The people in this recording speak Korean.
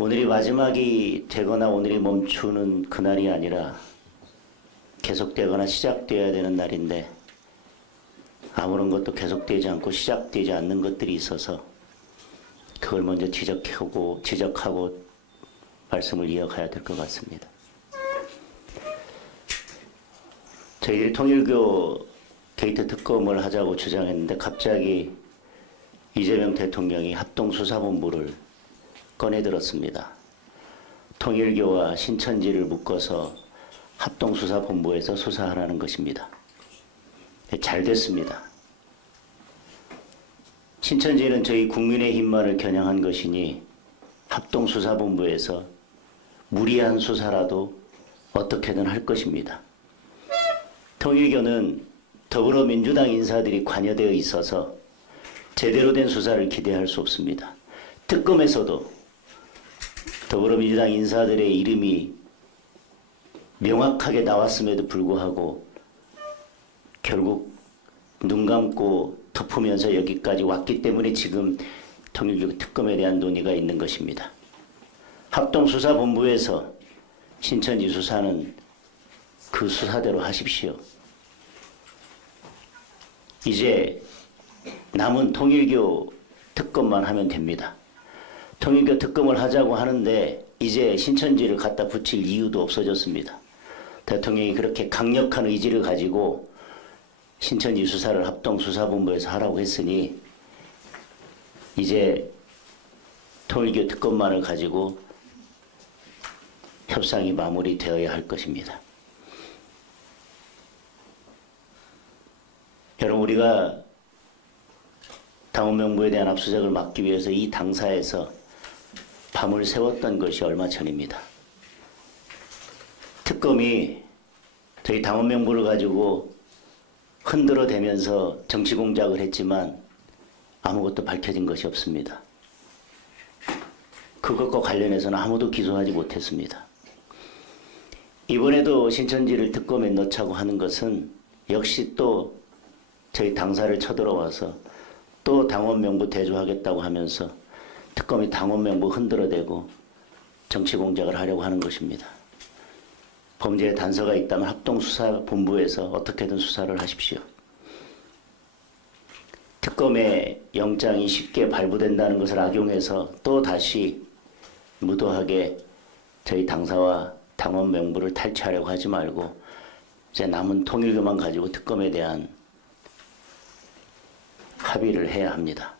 오늘이 마지막이 되거나 오늘이 멈추는 그날이 아니라 계속되거나 시작되어야 되는 날인데 아무런 것도 계속되지 않고 시작되지 않는 것들이 있어서 그걸 먼저 지적하고 지적하고 말씀을 이어가야 될 것 같습니다. 저희들이 통일교 게이트 특검을 하자고 주장했는데 갑자기 이재명 대통령이 합동수사본부를 꺼내들었습니다. 통일교와 신천지를 묶어서 합동수사본부에서 수사하라는 것입니다. 잘 됐습니다. 신천지는 저희 국민의힘만을 겨냥한 것이니 합동수사본부에서 무리한 수사라도 어떻게든 할 것입니다. 통일교는 더불어민주당 인사들이 관여되어 있어서 제대로 된 수사를 기대할 수 없습니다. 특검에서도 더불어민주당 인사들의 이름이 명확하게 나왔음에도 불구하고 결국 눈 감고 덮으면서 여기까지 왔기 때문에 지금 통일교 특검에 대한 논의가 있는 것입니다. 합동수사본부에서 신천지 수사는 그 수사대로 하십시오. 이제 남은 통일교 특검만 하면 됩니다. 통일교 특검을 하자고 하는데 이제 신천지를 갖다 붙일 이유도 없어졌습니다. 대통령이 그렇게 강력한 의지를 가지고 신천지 수사를 합동수사본부에서 하라고 했으니 이제 통일교 특검만을 가지고 협상이 마무리되어야 할 것입니다. 여러분 우리가 당원 명부에 대한 압수수색을 막기 위해서 이 당사에서 밤을 새웠던 것이 얼마 전입니다. 특검이 저희 당원 명부를 가지고 흔들어 대면서 정치 공작을 했지만 아무것도 밝혀진 것이 없습니다. 그것과 관련해서는 아무도 기소하지 못했습니다. 이번에도 신천지를 특검에 넣자고 하는 것은 역시 또 저희 당사를 쳐들어와서 또 당원 명부 대조하겠다고 하면서 특검이 당원 명부 흔들어대고 정치 공작을 하려고 하는 것입니다. 범죄에 단서가 있다면 합동수사본부에서 어떻게든 수사를 하십시오. 특검의 영장이 쉽게 발부된다는 것을 악용해서 또 다시 무도하게 저희 당사와 당원 명부를 탈취하려고 하지 말고 이제 남은 통일교만 가지고 특검에 대한 합의를 해야 합니다.